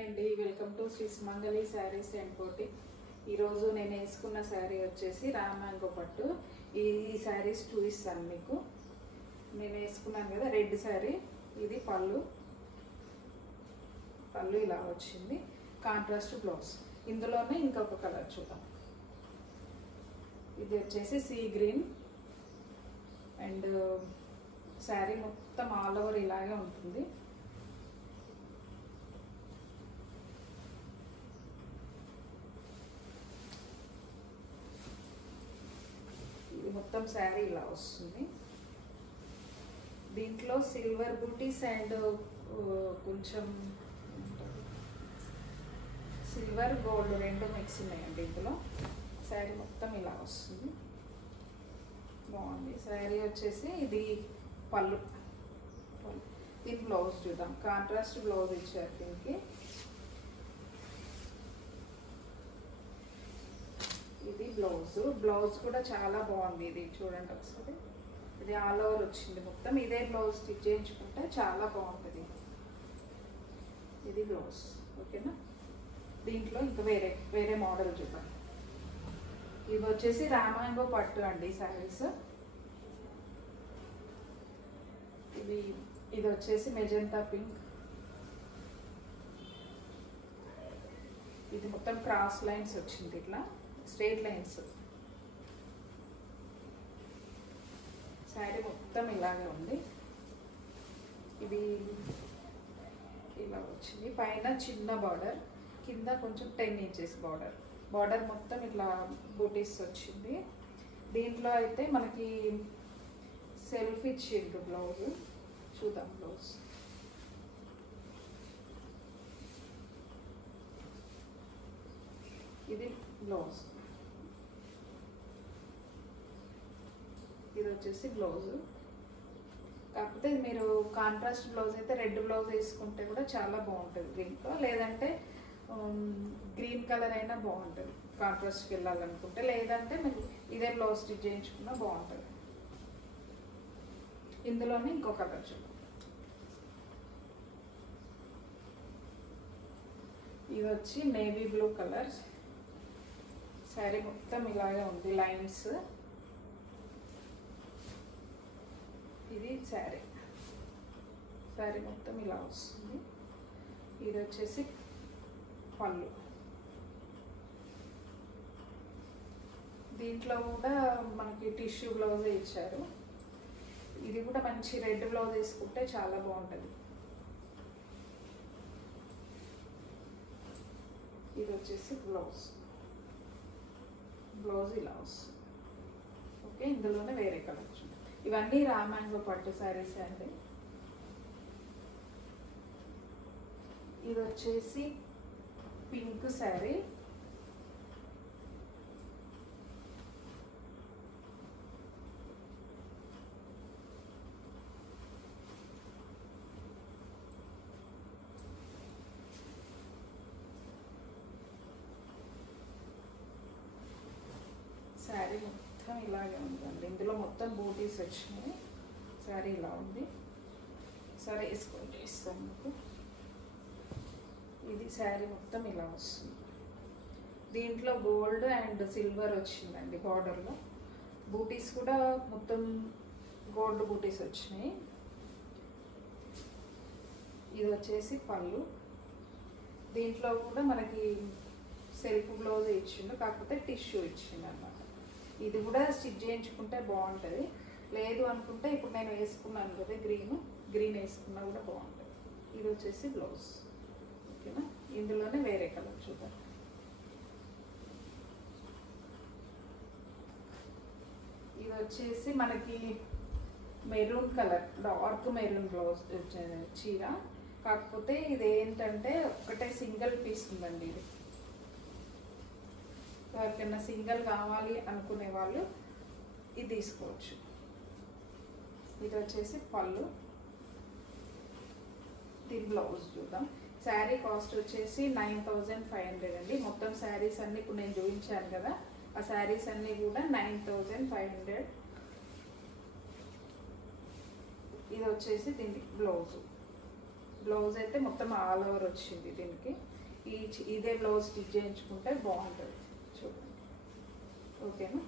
Hi అండి, welcome to Sri Sumangali sarees and Koti. ఈరోజు నేను వేసుకున్న శారీ వచ్చేసి రామాంగో పట్టు. ఈ శారీస్ చూపిస్తాను మీకు. నేను వేసుకున్నాను కదా రెడ్ శారీ, ఇది పళ్ళు ఇలా వచ్చింది. Contrast blouse. ఇందులోనే ఇంకొక కలర్ చూద్దాం. ఇది వచ్చేసి సీ గ్రీన్ అండ్ శారీ మొత్తం ఆల్ ఓవర్ ఇలాగే ఉంటుంది. ఇది మొత్తం శారీ ఇలా వస్తుంది. దీంట్లో సిల్వర్ బూటీస్ అండ్ కొంచెం సిల్వర్ గోల్డ్ రెండు మిక్స్ ఉన్నాయండి. ఇందులో శారీ మొత్తం ఇలా వస్తుంది. బాగుంది. శారీ వచ్చేసి ఇది పళ్ళు. దీని బ్లౌజ్ చూద్దాం. కాంట్రాస్ట్ బ్లౌజ్ ఇచ్చారు దీనికి. ఇది బ్లౌజ్ కూడా చాలా బాగుంది. ఇది చూడండి ఒకసారి. ఇది ఆల్ ఓవర్ వచ్చింది మొత్తం. ఇదే బ్లౌజ్ స్టిచ్ చేయించుకుంటే చాలా బాగుంటుంది. ఇది బ్లౌజ్. ఓకేనా. దీంట్లో ఇంకా వేరే మోడల్ చూద్దాం. ఇది వచ్చేసి రామాంగో పట్టు అండి శారీస్. ఇది వచ్చేసి మెజెంటా పింక్. ఇది మొత్తం క్రాస్ లైన్స్ వచ్చింది, ఇట్లా స్ట్రైట్ లైన్స్. శారీ మొత్తం ఇలాగే ఉంది. ఇది ఇలా వచ్చింది. పైన చిన్న బార్డర్, కింద కొంచెం 10 ఇంచెస్ బార్డర్ మొత్తం ఇట్లా బూటీస్ వచ్చింది. దీంట్లో అయితే మనకి సెల్ఫ్ ఇచ్చిండ్రు బ్లౌజ్. చూద్దాం బ్లౌజ్. ఇది బ్లౌజ్. ఇది వచ్చేసి బ్లౌజ్. కాకపోతే మీరు కాంట్రాస్ట్ బ్లౌజ్ అయితే రెడ్ బ్లౌజ్ వేసుకుంటే కూడా చాలా బాగుంటుంది దీంట్లో. లేదంటే గ్రీన్ కలర్ అయినా బాగుంటుంది కాంట్రాస్ట్కి వెళ్ళాలనుకుంటే. లేదంటే మీకు ఇదే బ్లౌజ్ స్టిచ్ చేయించుకున్నా బాగుంటుంది. ఇందులోనే ఇంకో కలర్ చూద్దాం. ఇది వచ్చి నేవీ బ్లూ కలర్. శారీ మొత్తం ఇలాగే ఉంది, లైన్స్. ఇది శారీ మొత్తం ఇలా వస్తుంది. ఇది వచ్చేసి పళ్ళు. దీంట్లో కూడా మనకి టిష్యూ బ్లౌజే ఇచ్చారు. ఇది కూడా మంచి రెడ్ బ్లౌజ్ వేసుకుంటే చాలా బాగుంటుంది. ఇది వచ్చేసి బ్లౌజ్ ఇలా వస్తుంది. ఓకే. ఇందులోనే వేరే కలర్ చూడండి. ఇవన్నీ రామాంగో పట్టు శారీస్ అండి. ఇది వచ్చేసి పింక్ శారీ. శారీ మొత్తం ఇలాగే ఉందండి. ఇందులో మొత్తం బూటీస్ వచ్చినాయి. శారీ ఇలా ఉంది. సరే వేసుకొని ఇస్తాను మీకు. ఇది శారీ మొత్తం ఇలా వస్తుంది. దీంట్లో గోల్డ్ అండ్ సిల్వర్ వచ్చిందండి బార్డర్లో. బూటీస్ కూడా మొత్తం గోల్డ్ బూటీస్ వచ్చినాయి. ఇది వచ్చేసి పళ్ళు. దీంట్లో కూడా మనకి సెల్ఫ్ బ్లౌజ్ ఇచ్చిండు, కాకపోతే టిష్యూ ఇచ్చిండు అన్నమాట. ఇది కూడా స్టిచ్ చేయించుకుంటే బాగుంటుంది. లేదు అనుకుంటే ఇప్పుడు నేను వేసుకున్నాను కదా గ్రీన్ వేసుకున్నా కూడా బాగుంటుంది. ఇది వచ్చేసి బ్లౌజ్. ఓకేనా. ఇందులోనే వేరే కలర్ చూద్దాం. ఇది వచ్చేసి మనకి maroon colour, dark maroon blouse చీర. కాకపోతే ఇది ఏంటంటే ఒకటే సింగిల్ పీస్ ఉందండి. ఇది ఎవరికైనా సింగిల్ కావాలి అనుకునే వాళ్ళు ఇది తీసుకోవచ్చు. ఇది వచ్చేసి పళ్ళు. దీని బ్లౌజ్ చూద్దాం. శారీ కాస్ట్ వచ్చేసి 9500 అండి. మొత్తం శారీస్ అన్ని ఇప్పుడు నేను చూపించాను కదా, ఆ శారీస్ అన్నీ కూడా 9500. ఇది వచ్చేసి దీనికి బ్లౌజ్ అయితే మొత్తం ఆల్ ఓవర్ వచ్చింది దీనికి. ఇదే బ్లౌజ్ స్టిచ్ చేయించుకుంటే బాగుంటుంది చూడండి. ఓకేనా?